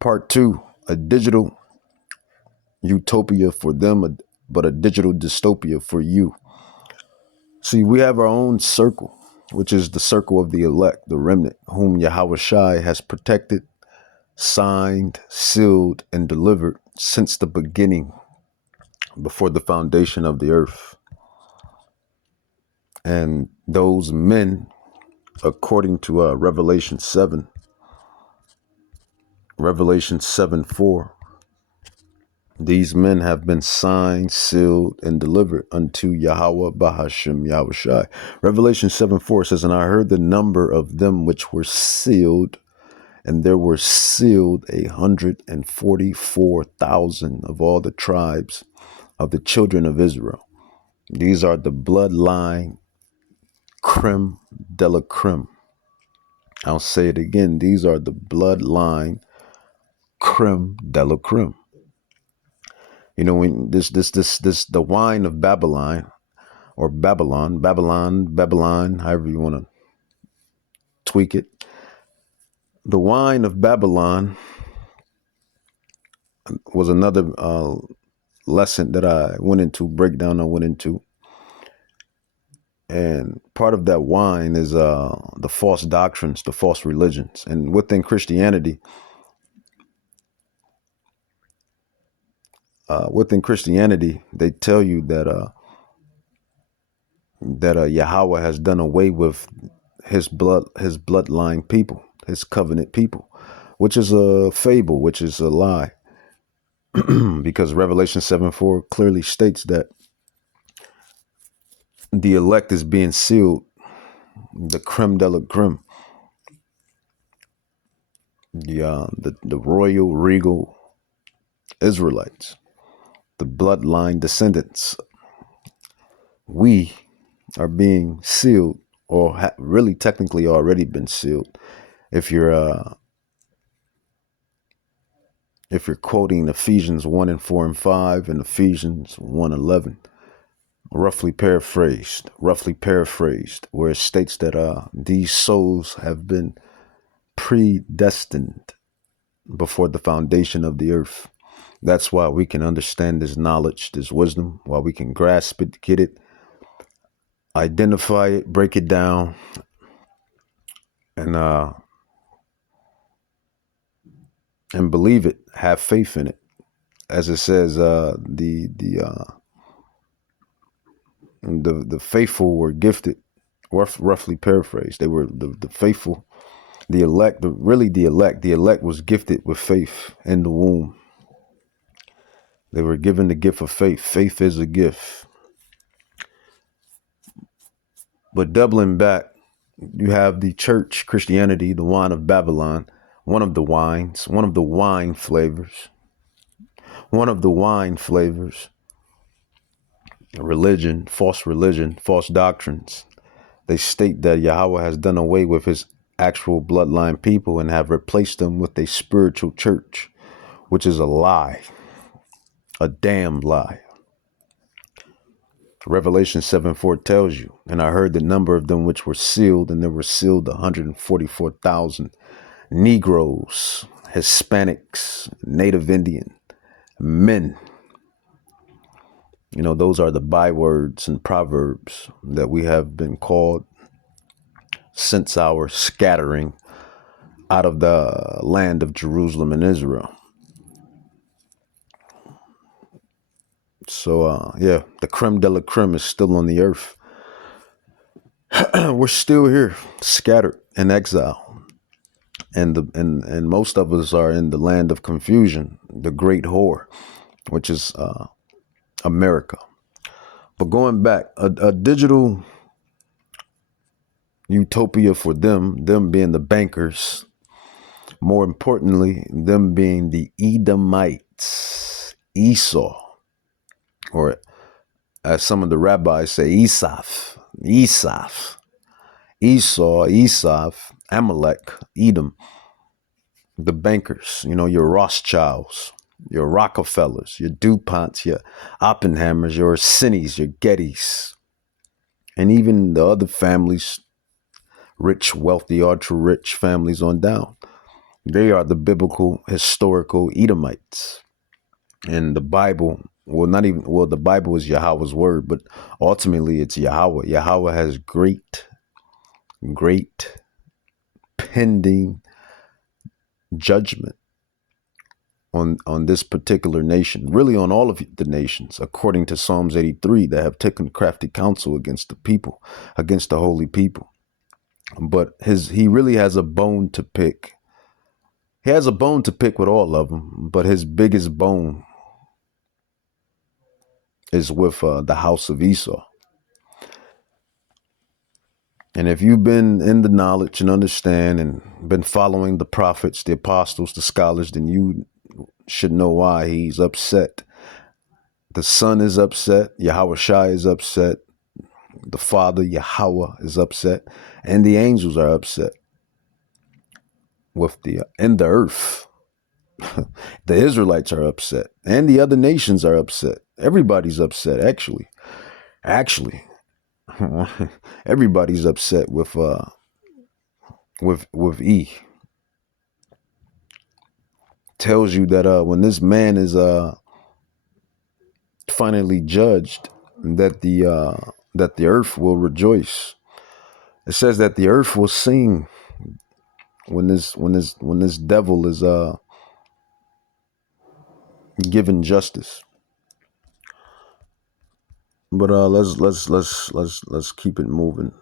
Part two, a digital utopia for them, but a digital dystopia for you. See, we have our own circle, which is the circle of the elect, the remnant, whom Yahweh Shai has protected, signed, sealed, and delivered since the beginning, before the foundation of the earth. And those men, according to Revelation 7:4, these men have been signed, sealed, and delivered unto Yahweh Bahashim Yahushai. Revelation 7:4 says, "And I heard the number of them which were sealed, and there were sealed 144,000 of all the tribes of the children of Israel." These are the bloodline creme de la creme. I'll say it again. These are the bloodline creme de la creme. You know, when the wine of Babylon, or Babylon, however you want to tweak it. The wine of Babylon was another lesson that breakdown I went into. And part of that wine is the false doctrines, the false religions. And within Christianity, they tell you that Yahweh has done away with his bloodline people, his covenant people, which is a fable, which is a lie. Because Revelation 7:4 clearly states that the elect is being sealed, the creme de la creme, the royal, regal Israelites, the bloodline descendants. We are being sealed, or really technically already been sealed. If you're quoting Ephesians 1:4 and 5 and Ephesians 1:11, roughly paraphrased, where it states that these souls have been predestined before the foundation of the earth. That's why we can understand this knowledge, this wisdom, why we can grasp it, get it, identify it, break it down, and believe it, have faith in it. As it says, the faithful were gifted, roughly paraphrased. They were the faithful, the elect, the elect was gifted with faith in the womb. They were given the gift of faith. Faith is a gift. But doubling back, you have the church, Christianity, the wine of Babylon, one of the wine flavors, religion, false doctrines. They state that Yahweh has done away with his actual bloodline people and have replaced them with a spiritual church, which is a lie, a damn lie. Revelation 7:4 tells you, "And I heard the number of them which were sealed, and there were sealed 144,000 Negroes, Hispanics, Native Indian, men." You know, those are the bywords and proverbs that we have been called since our scattering out of the land of Jerusalem and Israel. So, the creme de la creme is still on the earth. We're still here, scattered in exile. And most of us are in the land of confusion, the great whore, which is America. But going back, a digital utopia for them being the bankers, more importantly, them being the Edomites, Esau, or as some of the rabbis say, Esau, Amalek, Edom, the bankers, you know, your Rothschilds, your Rockefellers, your DuPonts, your Oppenheimers, your Cinnies, your Gettys, and even the other families, rich, wealthy, ultra rich families on down. They are the biblical, historical Edomites. And the Bible, the Bible is Yahweh's word, but ultimately it's Yahweh. Yahweh has great pending judgment on this particular nation, really on all of the nations, according to Psalms 83, that have taken crafty counsel against the people, against the holy people. But he really has a bone to pick. He has a bone to pick with all of them, but his biggest bone is with the house of Esau. And if you've been in the knowledge and understand and been following the prophets, the apostles, the scholars, then you should know why he's upset. The Son is upset. Yahweh Shai is upset. The Father, Yahweh, is upset. And the angels are upset with the earth. The Israelites are upset. And the other nations are upset. Everybody's upset, actually. Everybody's upset with E. Tells you that when this man is finally judged, that the earth will rejoice. It says that the earth will sing when this devil is given justice. But let's keep it moving.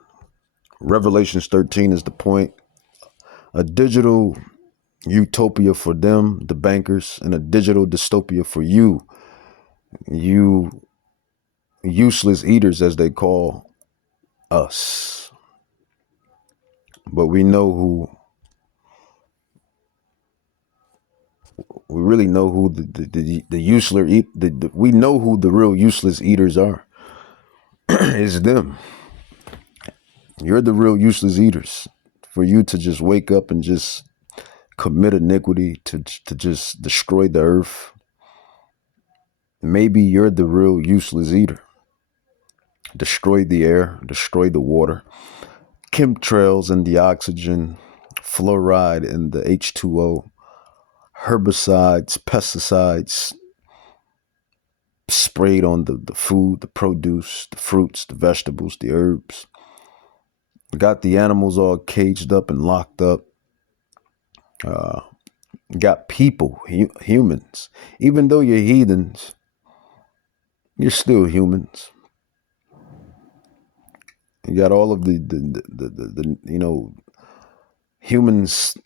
Revelations 13 is the point. A digital utopia for them, the bankers, and a digital dystopia for you useless eaters, as they call us. But we know who. We really know who the useless we know who the real useless eaters are. It's them. You're the real useless eaters. For you to just wake up and just commit iniquity, to just destroy the earth. Maybe you're the real useless eater. Destroy the air, destroy the water, chemtrails and the oxygen, fluoride and the H2O, herbicides, pesticides sprayed on the food, the produce, the fruits, the vegetables, the herbs. Got the animals all caged up and locked up. Got people, humans. Even though you're heathens, you're still humans. You got all of the humans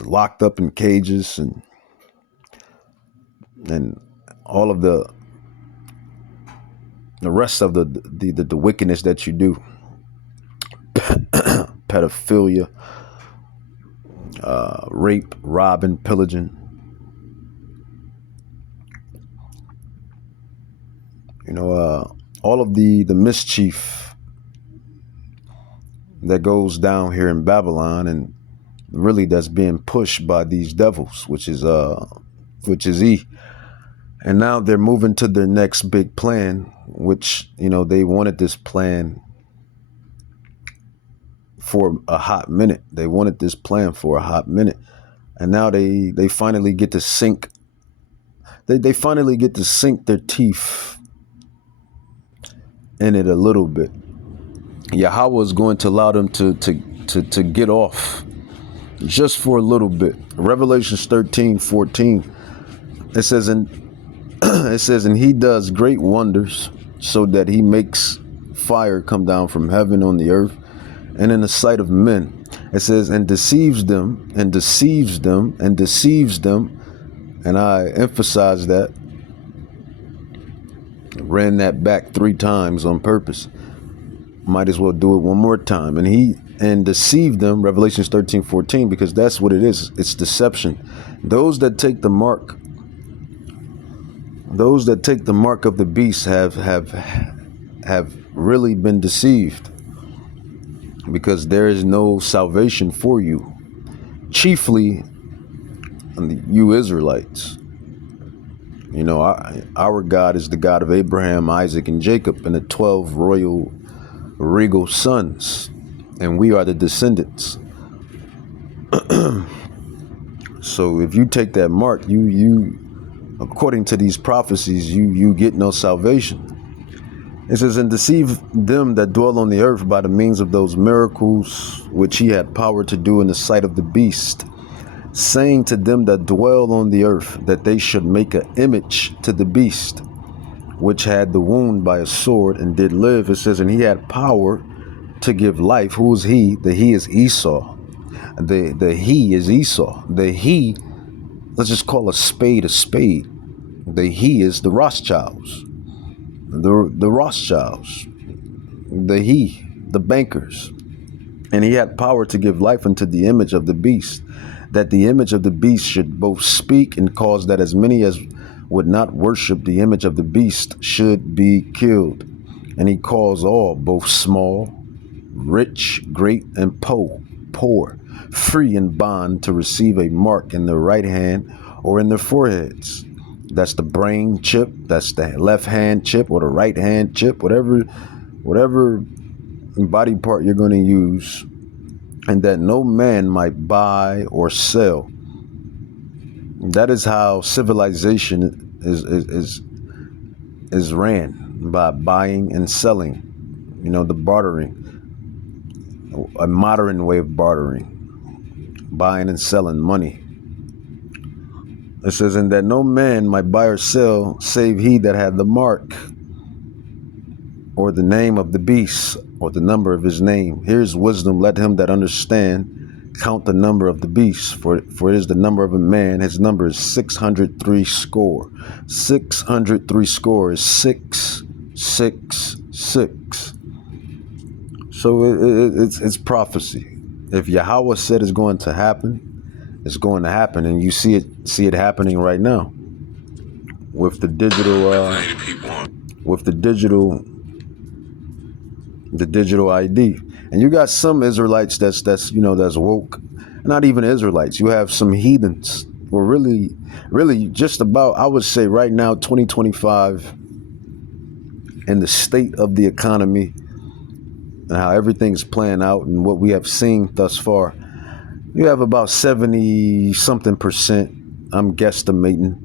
locked up in cages and all of the rest of the wickedness that you do. Pedophilia, rape, robbing, pillaging. All of the mischief that goes down here in Babylon, and really that's being pushed by these devils, which is E. And now they're moving to their next big plan, which, they wanted this plan for a hot minute. They wanted this plan for a hot minute. And now they finally get to sink. They finally get to sink their teeth in it a little bit. Yahweh is going to allow them to get off just for a little bit. Revelations 13:14. It says, and he does great wonders, so that he makes fire come down from heaven on the earth and in the sight of men. It says, and deceives them, and deceives them, and deceives them. And I emphasize that. Ran that back 3 times on purpose. Might as well do it one more time. And deceived them, Revelations 13:14, because that's what it is. It's deception. Those that take the mark of the beast have really been deceived, because there is no salvation for you, chiefly you Israelites. Our God is the God of Abraham, Isaac, and Jacob, and the 12 royal regal sons, and we are the descendants. So if you take that mark, you according to these prophecies, you get no salvation. It says, and deceive them that dwell on the earth by the means of those miracles which he had power to do in the sight of the beast, saying to them that dwell on the earth that they should make an image to the beast, which had the wound by a sword and did live. It says, and he had power to give life. Who is he? The he is Esau. The he is Esau. The he, let's just call a spade a spade. The he is the Rothschilds. The Rothschilds. The bankers. And he had power to give life unto the image of the beast, that the image of the beast should both speak and cause that as many as would not worship the image of the beast should be killed. And he calls all, both small, rich, great, and poor, free and bond, to receive a mark in their right hand or in their foreheads. That's the brain chip, that's the left hand chip or the right hand chip, whatever body part you're going to use, and that no man might buy or sell. That is how civilization is ran, by buying and selling. The bartering, a modern way of bartering, buying and selling money. It says, and that no man might buy or sell save he that had the mark, or the name of the beast, or the number of his name. Here's wisdom. Let him that understand count the number of the beast, for it is the number of a man. His number is 603 score. 603 score is 666. So it's prophecy. If Yahweh said it's going to happen, it's going to happen, and you see it happening right now with the digital ID. And you got some Israelites that's woke. Not even Israelites. You have some heathens. Well, really just about, I would say right now, 2025, and the state of the economy and how everything's playing out and what we have seen thus far, you have about 70-something%, I'm guesstimating,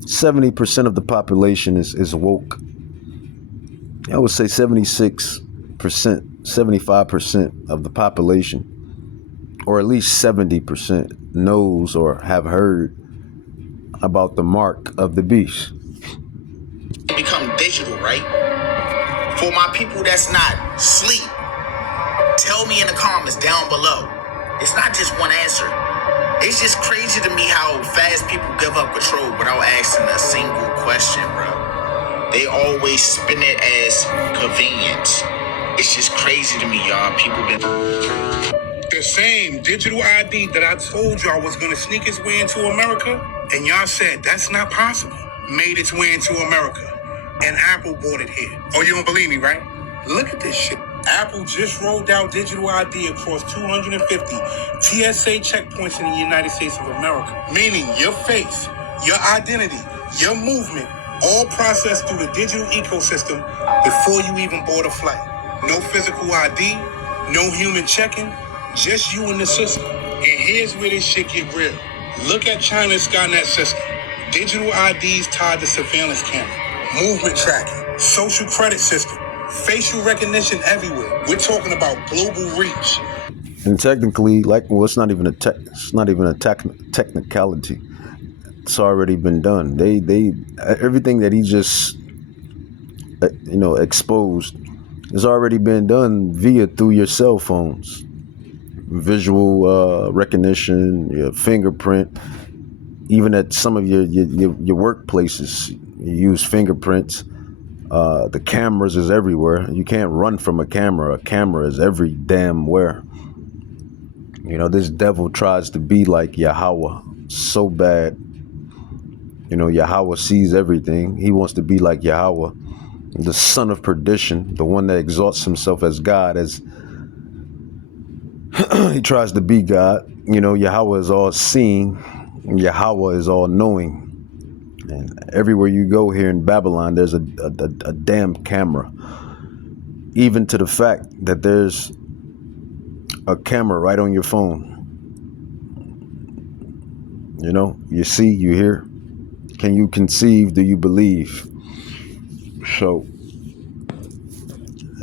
70% of the population is woke. I would say 76%, 75% of the population, or at least 70%, knows or have heard about the mark of the beast. Become digital, right? For my people that's not sleep, tell me in the comments down below. It's not just one answer. It's just crazy to me how fast people give up control without asking a single question, bro. They always spin it as convenience. It's just crazy to me, y'all. People been... The same digital ID that I told y'all was gonna sneak its way into America, and y'all said that's not possible, made its way into America, and Apple bought it here. Oh, you don't believe me, right? Look at this shit. Apple just rolled out digital ID across 250 TSA checkpoints in the United States of America, meaning your face, your identity, your movement, all processed through the digital ecosystem before you even board a flight. No physical ID, no human check-in, just you and the system. And here's where this shit get real. Look at China's Skynet system. Digital IDs tied to surveillance camera, movement tracking, social credit system, facial recognition everywhere. We're talking about global reach. And technically, it's not even a technicality. It's already been done. They everything that he just exposed has already been done through your cell phones. Visual recognition, your fingerprint. Even at some of your workplaces, you use fingerprints. The cameras is everywhere. You can't run from a camera. A camera is every damn where. This devil tries to be like Yahweh so bad. Yahweh sees everything. He wants to be like Yahweh, the son of perdition, the one that exalts himself as God, as he tries to be God. Yahweh is all seeing. Yahweh is all knowing. And everywhere you go here in Babylon, there's a damn camera. Even to the fact that there's a camera right on your phone. You know, you see, you hear. Can you conceive? Do you believe? So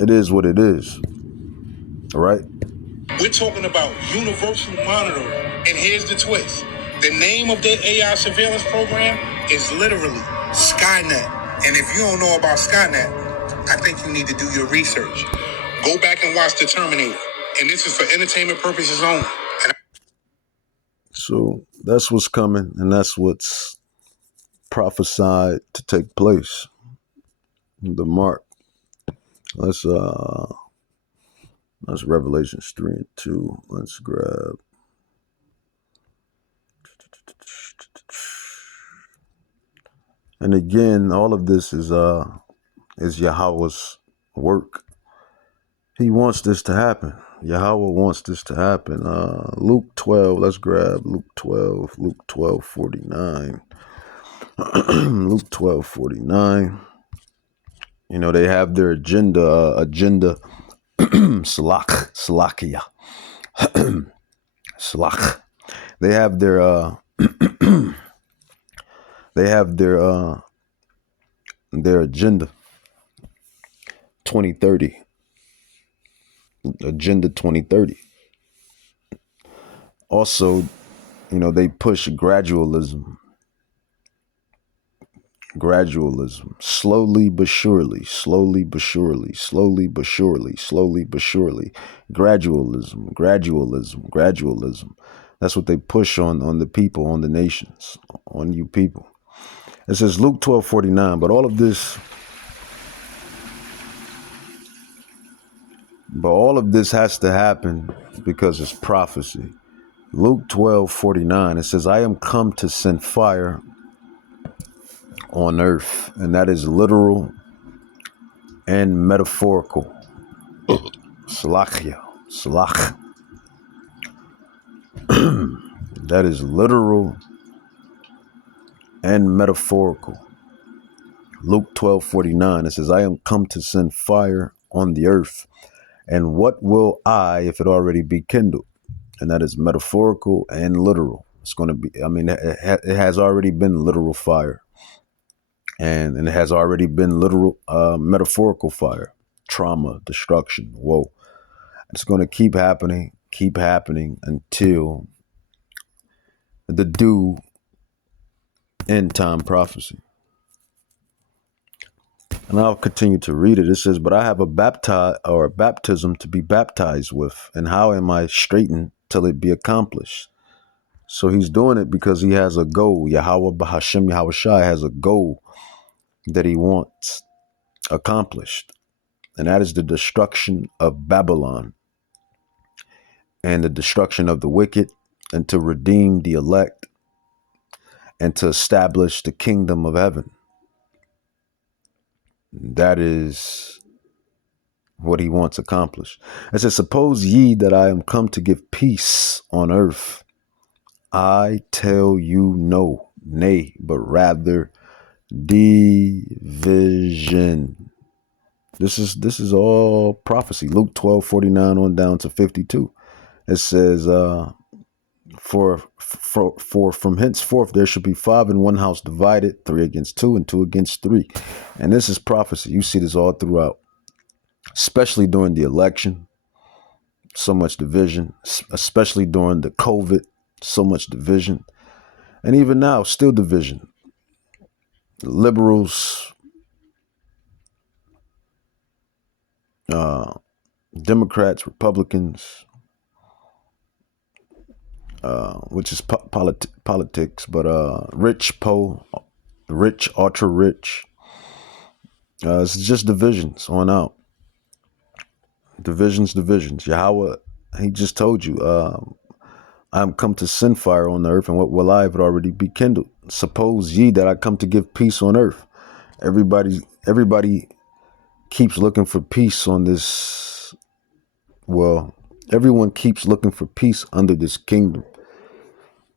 it is what it is. All right. We're talking about universal monitoring. And here's the twist. The name of their AI surveillance program is literally Skynet. And if you don't know about Skynet, I think you need to do your research. Go back and watch The Terminator. And this is for entertainment purposes only. So that's what's coming, and that's what's prophesied to take place. The mark. Let's Revelations 3 and 2. Let's grab. And again, all of this is Yahweh's work. He wants this to happen. Yahweh wants this to happen. Luke 12, let's grab Luke 12:49. Luke 12:49. You know, they have their agenda, Salakia. Salak. They have their their agenda 2030. Agenda 2030. Also, you know, they push gradualism, slowly but surely, gradualism. That's what they push on the people, on the nations, on you people. It says Luke 12:49, but all of this has to happen because it's prophecy. Luke 12:49, it says, I am come to send fire on earth, and that is literal and metaphorical. Salach. That is literal and metaphorical. Luke 12:49, it says, I am come to send fire on the earth, and what will I if it already be kindled? And that is metaphorical and literal. It's going to be, I mean, it has already been literal fire. And it has already been literal, metaphorical fire, trauma, destruction. Whoa. It's going to keep happening until the due end time prophecy. And I'll continue to read it. It says, but I have a baptism to be baptized with. And how am I straightened till it be accomplished? So he's doing it because he has a goal. Yahweh Bahashem Yahweh Shai has a goal that he wants accomplished. And that is the destruction of Babylon and the destruction of the wicked, and to redeem the elect and to establish the kingdom of heaven. That is what he wants accomplished. It says, suppose ye that I am come to give peace on earth. I tell you no, nay, but rather division. This is all prophecy. Luke 12:49 on down to 52. It says, for from henceforth there should be 5 in one house divided, 3 against 2 and 2 against 3. And this is prophecy. You see this all throughout, especially during the election. So much division, especially during the COVID, so much division. And even now, still division. Liberals, Democrats, Republicans, which is politics, but rich, ultra rich. It's just divisions on out. Divisions. Yahweh, he just told you, I'm come to send fire on the earth, and what will I if it already be kindled? Suppose ye that I come to give peace on earth. Everybody keeps looking for peace on this. Well, everyone keeps looking for peace under this kingdom.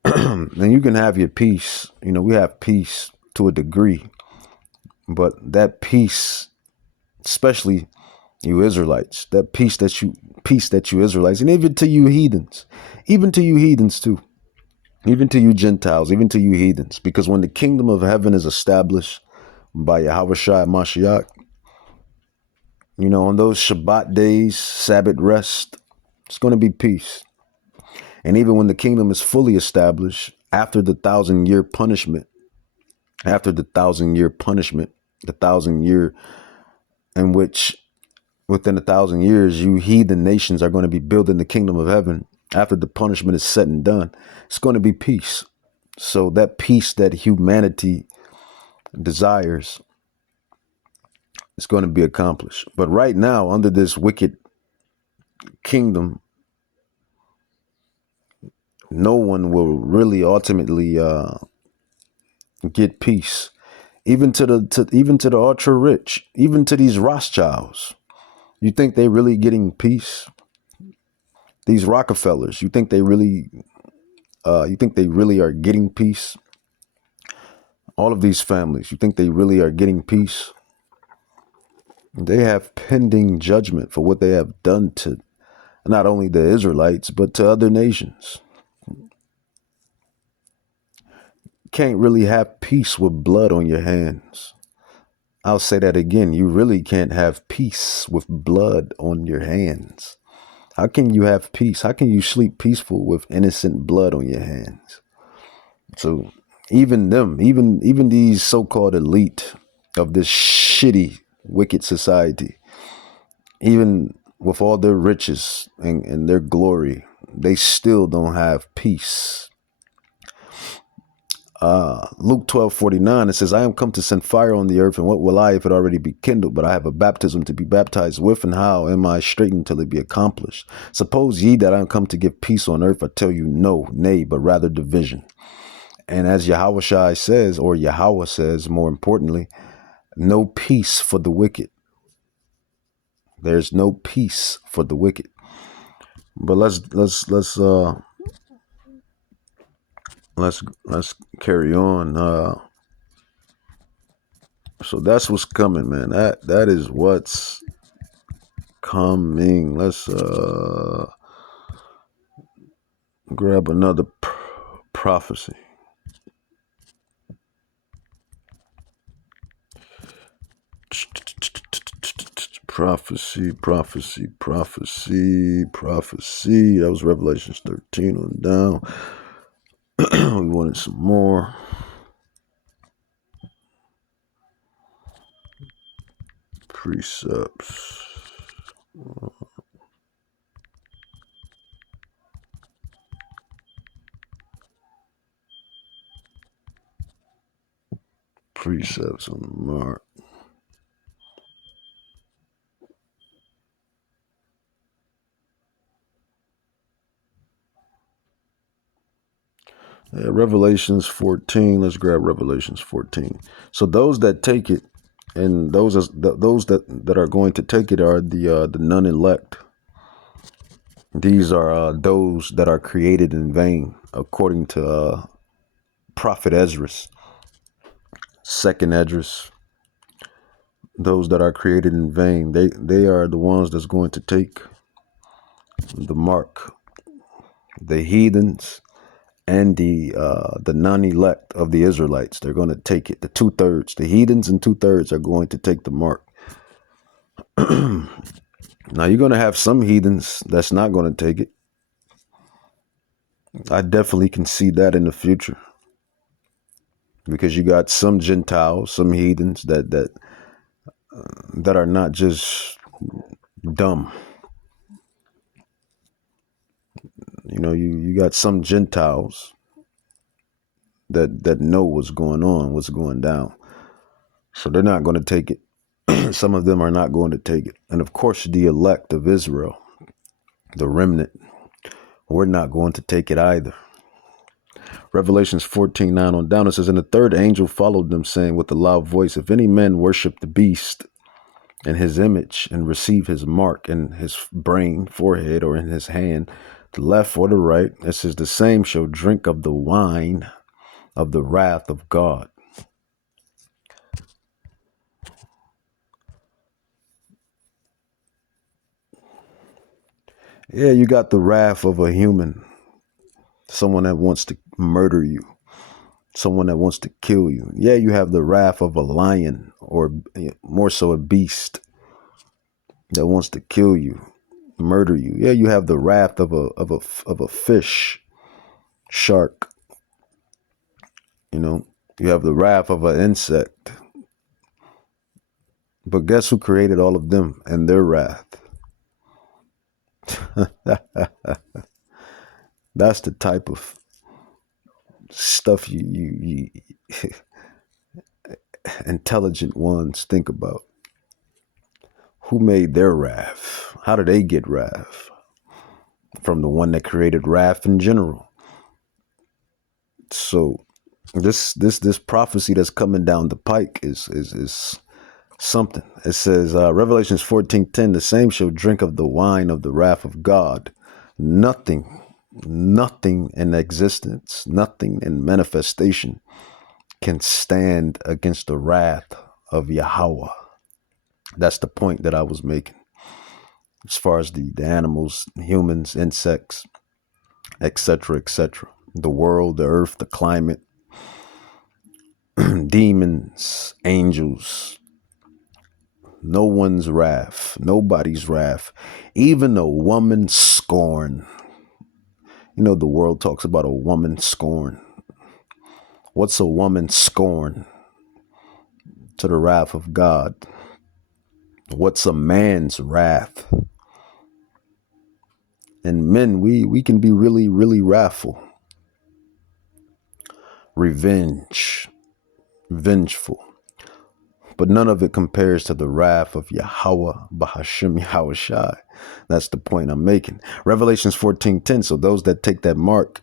And you can have your peace. You know, we have peace to a degree, but that peace, especially you Israelites, that peace that you Israelites, and even to you heathens too. even to you Gentiles, even to you heathens, because when the kingdom of heaven is established by Yahweh Shai Mashiach, on those Shabbat days, Sabbath rest, it's going to be peace. And even when the kingdom is fully established, after the 1,000-year punishment, the 1,000-year in which within 1,000 years, you heathen nations are going to be building the kingdom of heaven. After the punishment is said and done, it's going to be peace. So that peace that humanity desires is going to be accomplished. But right now, under this wicked kingdom, no one will really ultimately get peace. Even to the ultra rich, even to these Rothschilds, you think they really getting peace? These Rockefellers, you think they really are getting peace? All of these families, you think they really are getting peace? They have pending judgment for what they have done to not only the Israelites, but to other nations. Can't really have peace with blood on your hands. I'll say that again. You really can't have peace with blood on your hands. How can you have peace? How can you sleep peaceful with innocent blood on your hands? So even these so-called elite of this shitty, wicked society, even with all their riches and their glory, they still don't have peace. Luke 12:49, it says, I am come to send fire on the earth, and what will I if it already be kindled? But I have a baptism to be baptized with, and how am I straitened till it be accomplished? Suppose ye that I am come to give peace on earth, I tell you no, nay, but rather division. And as Yahweh Shai says, or Yahweh says, more importantly, no peace for the wicked. There's no peace for the wicked. But let's carry on. So that's what's coming, man. That is what's coming. Let's grab another prophecy. Prophecy. That was Revelations 13 on down. We wanted some more. Precepts. Precepts on the mark. Revelations 14. Let's grab Revelations 14. So those that take it, and those that are going to take it are the non-elect. These are those that are created in vain, according to Prophet Esdras, second Esdras. Those that are created in vain, they are the ones that's going to take the mark. The heathens and the non-elect of the Israelites, they're going to take it. The 2/3, the heathens and 2/3 are going to take the mark. Now you're going to have some heathens that's not going to take it. I definitely can see that in the future, because you got some Gentiles, some heathens that are not just dumb. You got some Gentiles that know what's going on, what's going down. So they're not going to take it. Some of them are not going to take it. And of course, the elect of Israel, the remnant, we're not going to take it either. Revelations 14:9 on down, it says, and the third angel followed them, saying with a loud voice, if any man worship the beast and his image and receive his mark in his brain, forehead, or in his hand, the left or the right, it says, the same shall drink of the wine of the wrath of God. Yeah, you got the wrath of a human, someone that wants to murder you, someone that wants to kill you. Yeah, you have the wrath of a lion, or more so a beast that wants to kill you, murder you. Yeah, you have the wrath of a fish, shark. You have the wrath of an insect. But guess who created all of them and their wrath? That's the type of stuff you intelligent ones think about. Who made their wrath? How did they get wrath? From the one that created wrath in general. So this prophecy that's coming down the pike is something. It says, Revelations 14:10, the same shall drink of the wine of the wrath of God. Nothing in existence, nothing in manifestation can stand against the wrath of Yahweh. That's the point that I was making. As far as the animals, humans, insects, etc., the world, the earth, the climate, demons, angels, no one's wrath, nobody's wrath, even a woman's scorn. The world talks about a woman's scorn. What's a woman's scorn to the wrath of God? What's a man's wrath? And men, we can be really, really wrathful. Vengeful. But none of it compares to the wrath of Yahweh, Bahashim Yahushai. That's the point I'm making. Revelations 14:10. So those that take that mark,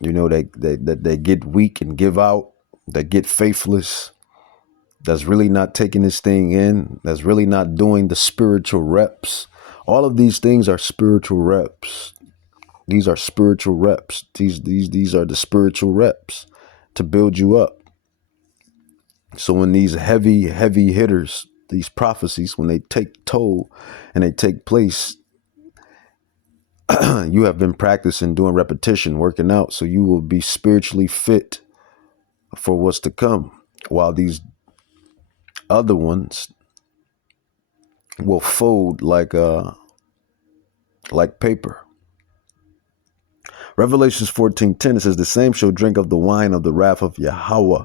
they get weak and give out, that get faithless, that's really not taking this thing in, that's really not doing the spiritual reps. All of these things are spiritual reps. These are spiritual reps. These are the spiritual reps to build you up. So when these heavy hitters, these prophecies, when they take toll and they take place, you have been practicing, doing repetition, working out, so you will be spiritually fit for what's to come, while these other ones will fold like paper. Revelations 14:10, it says, the same shall drink of the wine of the wrath of Yahweh,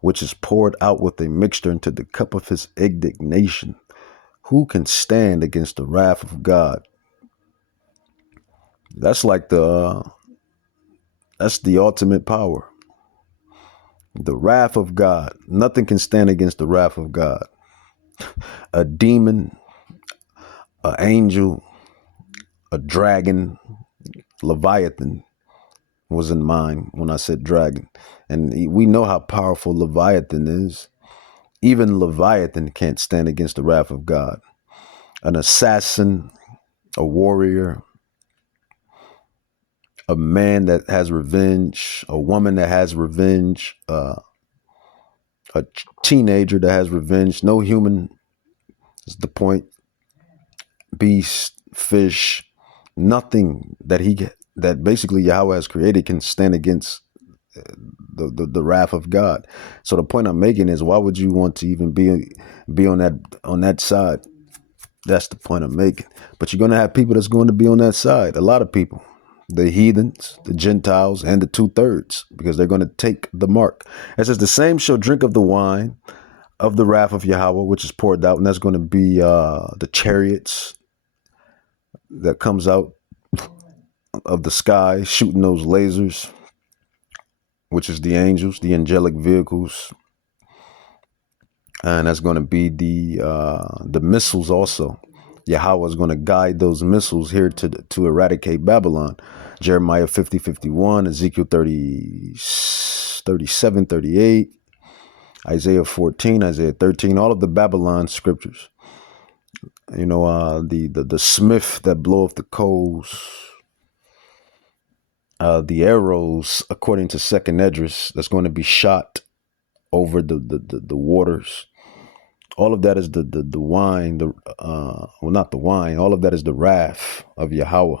which is poured out with a mixture into the cup of his indignation. Who can stand against the wrath of God? That's like that's the ultimate power. The wrath of God. Nothing can stand against the wrath of God. A demon, an angel, a dragon, Leviathan was in mind when I said dragon. And we know how powerful Leviathan is. Even Leviathan can't stand against the wrath of God. An assassin, a warrior, a man that has revenge, a woman that has revenge, a teenager that has revenge. No human is the point. Beast, fish, nothing that basically Yahweh has created can stand against the wrath of God. So the point I'm making is, why would you want to even be on that side? That's the point I'm making. But you're going to have people that's going to be on that side. A lot of people, the heathens, the Gentiles, and the 2/3, because they're going to take the mark. It says, the same shall drink of the wine of the wrath of Yahweh, which is poured out. And that's going to be the chariots that comes out of the sky shooting those lasers, which is the angels, the angelic vehicles. And that's going to be the missiles also. Yahweh is going to guide those missiles here to eradicate Babylon. Jeremiah 50:51, Ezekiel 37:38, Isaiah 14, Isaiah 13, all of the Babylon scriptures. The smith that bloweth the coals, the arrows, according to Second Esdras, that's going to be shot over the waters. All of that is the wine, not the wine. All of that is the wrath of Yahweh,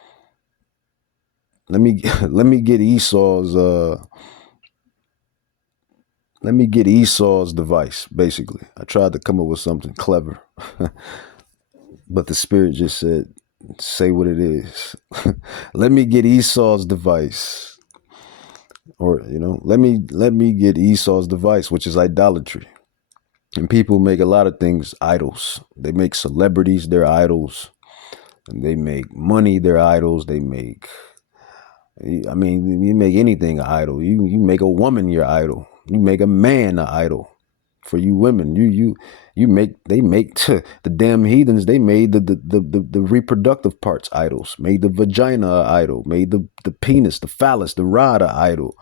let me let me get Esau's device. Basically, I tried to come up with something clever, but the spirit just said, "Say what it is." Let me get Esau's device, or let me get Esau's device, which is idolatry. And people make a lot of things idols. They make celebrities their idols. And they make money their idols. They make, I mean, you make anything an idol. You make a woman your idol. You make a man an idol. For you women, they make the damn heathens. They made the reproductive parts idols. Made the vagina an idol. Made the penis, the phallus, the rod an idol.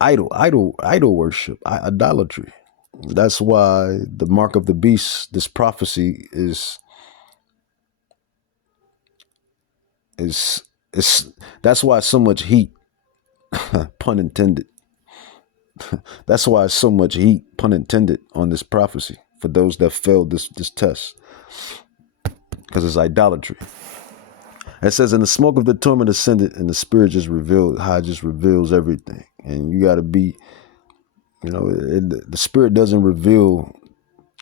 Idol worship, idolatry. That's why the mark of the beast, this prophecy is that's why so much heat, pun intended. That's why so much heat, pun intended, on this prophecy for those that failed this test, because it's idolatry. It says, "And the smoke of the torment ascended, and the spirit just revealed." How it just reveals everything, and you got to be, the spirit doesn't reveal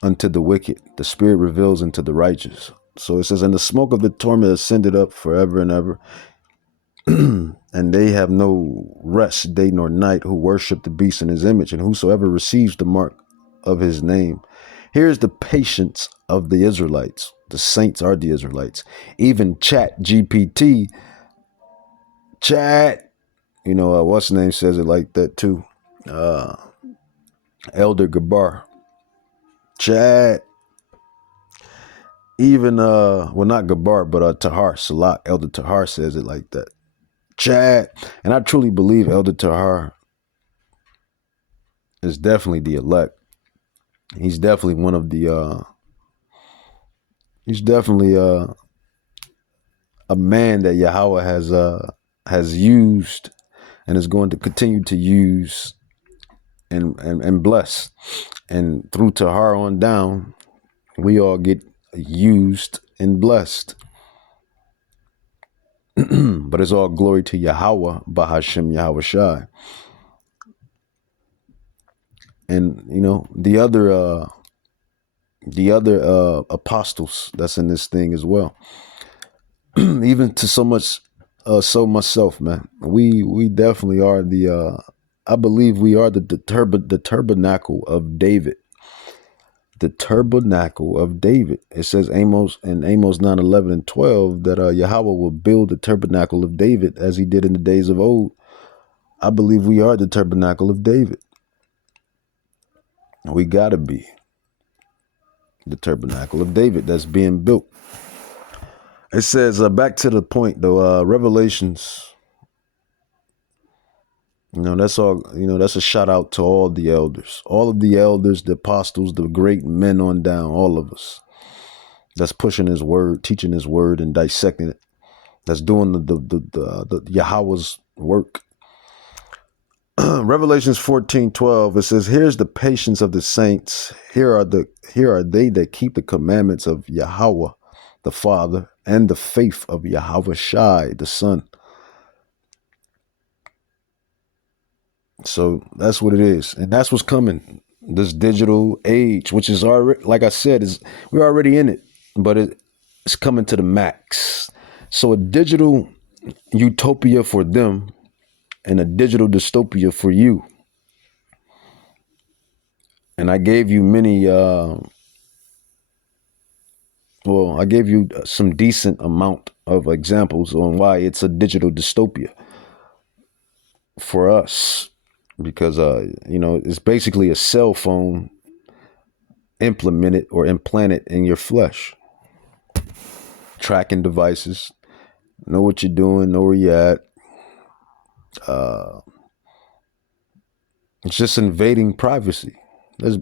unto the wicked. The spirit reveals unto the righteous. So it says, "And the smoke of the torment ascended up forever and ever, and they have no rest day nor night who worship the beast in his image, and whosoever receives the mark of his name." Here's the patience of the Israelites. The saints are the Israelites. Even Chat GPT, what's the name says it like that too. Elder Gabar, Chat. Even well, not Gabar, but Tahar Salat, Elder Tahar says it like that. Chat. And I truly believe Elder Tahar is definitely the elect. He's definitely one of the he's definitely a man that Yahweh has used and is going to continue to use and bless. And through Tahar on down, we all get used and blessed. But it's all glory to Yahweh, Bahashem Yahweh Shai. And the other apostles that's in this thing as well. Even to so much so myself, man. We definitely are the I believe we are the tabernacle of David. The tabernacle of David. It says Amos 9:11 and 12 that Yahweh will build the tabernacle of David as he did in the days of old. I believe we are the tabernacle of David. We gotta be the tabernacle of David that's being built. It says back to the point though, Revelations. That's all. That's a shout out to all the elders, the apostles, the great men on down, all of us. That's pushing his word, teaching his word, and dissecting it. That's doing the Yahweh's work. Revelations 14:12. It says, "Here's the patience of the saints. Here are they that keep the commandments of Yahweh, the Father, and the faith of Yahweh Shai, the Son." So that's what it is, and that's what's coming. This digital age, which is already, like I said, we're already in it, but it's coming to the max. So a digital utopia for them, and a digital dystopia for you. And I gave you many. I gave you some decent amount of examples on why it's a digital dystopia for us. Because, it's basically a cell phone implemented or implanted in your flesh. Tracking devices, know what you're doing, know where you're at. It's just invading privacy. That's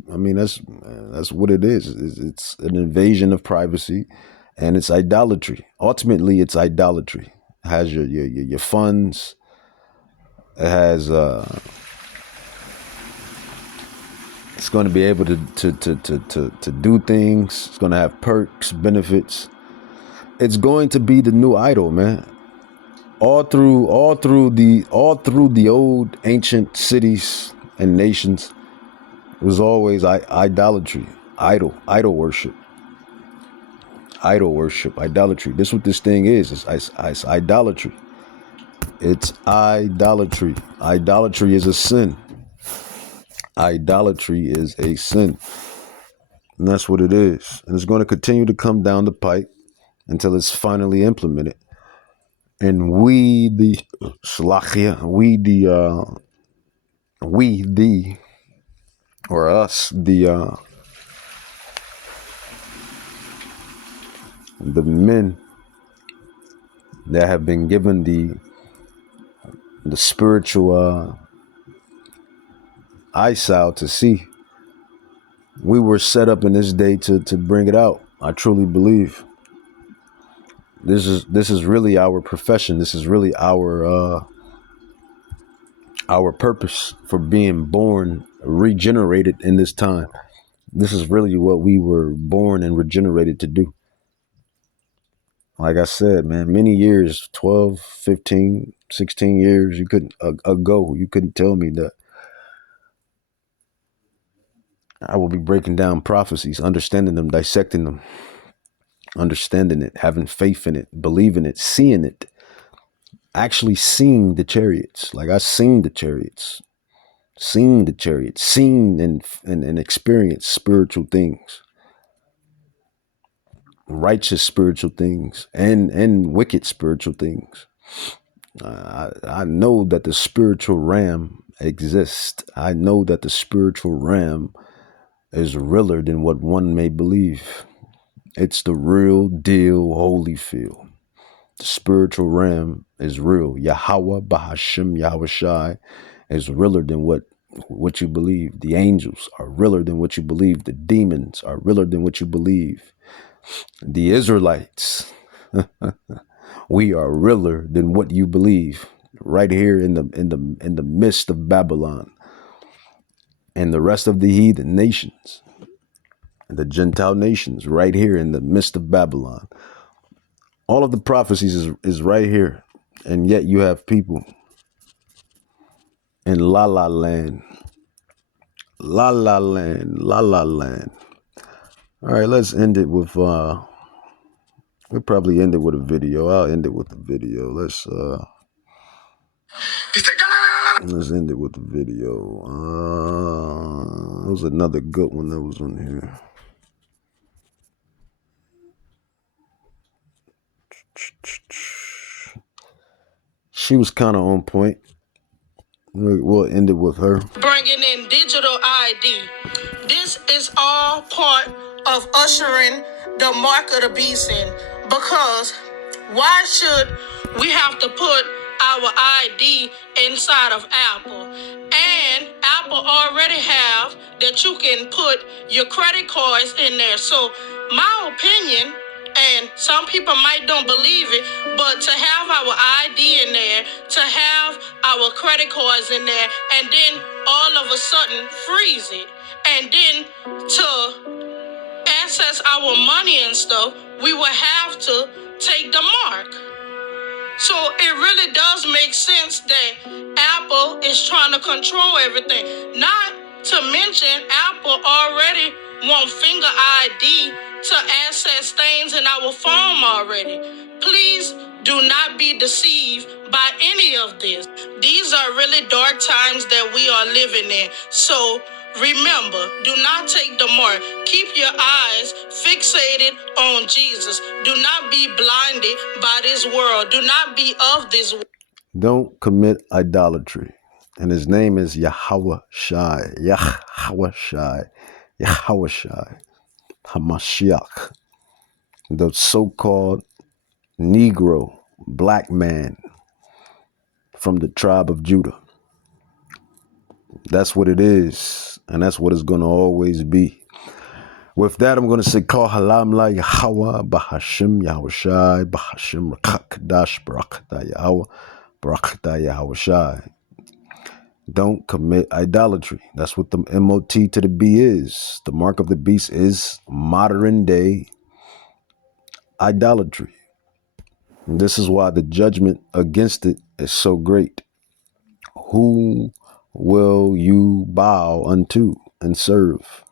what it is. It's an invasion of privacy, and it's idolatry. Ultimately, it's idolatry. It has your funds. It has it's going to be able to do things. It's going to have perks, benefits. It's going to be the new idol, man. All through the old ancient cities and nations, it was always idolatry, idol worship, idolatry. This is what this thing is. It's idolatry. It's idolatry. Idolatry is a sin. Idolatry is a sin. And that's what it is. And it's going to continue to come down the pipe until it's finally implemented. And we, the Shalachia, or us, the men that have been given the spiritual eyesight to see, we were set up in this day to bring it out. I truly believe this is really our profession. This is really our purpose for being born, regenerated in this time. This is really what we were born and regenerated to do. Like I said, man, many years, 12, 15, 16 years ago, you couldn't tell me that I will be breaking down prophecies, understanding them, dissecting them, understanding it, having faith in it, believing it, seeing it, actually seeing the chariots. Like I seen the chariots, seen and experienced spiritual things, righteous spiritual things, and wicked spiritual things. I know that the spiritual realm exists. I know that the spiritual realm is realer than what one may believe. It's the real deal, Holyfield. The spiritual realm is real. Yahweh, Bahashim, Yahweh Shai is realer than what you believe. The angels are realer than what you believe. The demons are realer than what you believe. The Israelites, we are realer than what you believe. Right here in the midst of Babylon and the rest of the heathen nations, the Gentile nations, right here in the midst of Babylon. All of the prophecies is right here. And yet you have people in La La Land. La La Land. La La Land. All right, let's end it with, we'll probably end it with a video. I'll end it with a video. Let's end it with a video. There was another good one that was on here. She was kind of on point. We'll end it with her. Bringing in digital ID. This is all part of ushering the mark of the beast in. Because why should we have to put our ID inside of Apple? And Apple already have that you can put your credit cards in there. So my opinion, and some people might don't believe it, but to have our ID in there, to have our credit cards in there, and then all of a sudden freeze it, and then to access our money and stuff, we will have to take the mark. So it really does make sense that Apple is trying to control everything. Not to mention, Apple already want finger ID to access things in our phone already. Please do not be deceived by any of this. These are really dark times that we are living in. So remember, do not take the mark. Keep your eyes fixated on Jesus. Do not be blinded by this world. Do not be of this world. Don't commit idolatry. And his name is Yahweh Shai. Yahweh Shai. Yahweh Shai. Hamashiach. The so-called Negro, black man from the tribe of Judah. That's what it is. And that's what it's going to always be. With that, I'm going to say, Call Halam La Yahweh, Bahashim Yahweh Shai, Bahashim Rakakdash, Barakata Yahweh, Barakata Yahweh Shai. Don't commit idolatry. That's what the MOT to the B is. The mark of the beast is modern day idolatry. And this is why the judgment against it is so great. Who will you bow unto and serve?